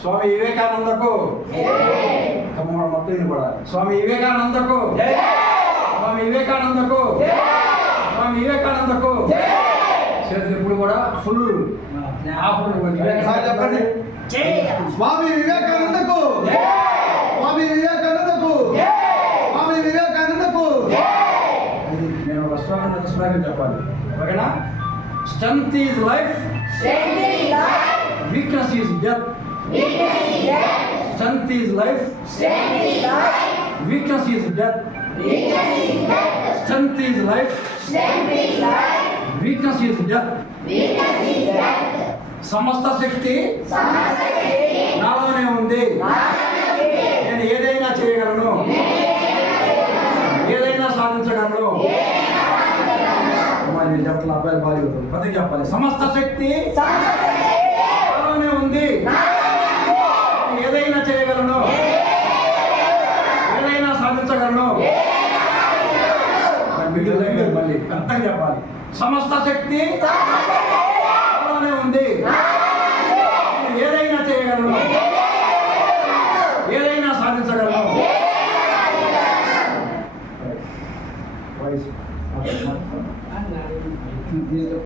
స్వామి వివేకానందకు మొత్తం వినపడాలి. స్వామి వివేకానందకు, స్వామి వివేకానందకు, స్వామి వివేకానందకు. చేతులు ఎప్పుడు కూడా ఫుల్ చెప్పండి. స్వామి వివేకానందకు, స్వామి వివేకానందకు, స్వామి వివేకానందకు. నేను ఒక శ్లోకం చెప్పాలి, ఓకేనా? Strength is life, weakness is death. Strength is life, weakness is death. Strength is life, weakness is death. సమస్త శక్తి నాలోనే ఉంది. నేను ఏదైనా చేయగలను, ఏదైనా సాధించగలను. మరి చెప్పాలి, అబ్బాయి బాగా పదవి చెప్పాలి. సమస్త శక్తి నాలోనే ఉంది. నేను ఏదైనా చేయగలను, ఏదైనా సాధించగలను. మళ్ళీ అర్థం చెప్పాలి. సమస్త శక్తి నాలోనే ఉంది. నేను ఏదైనా చేయగలను, ఏదైనా సాధించగలను.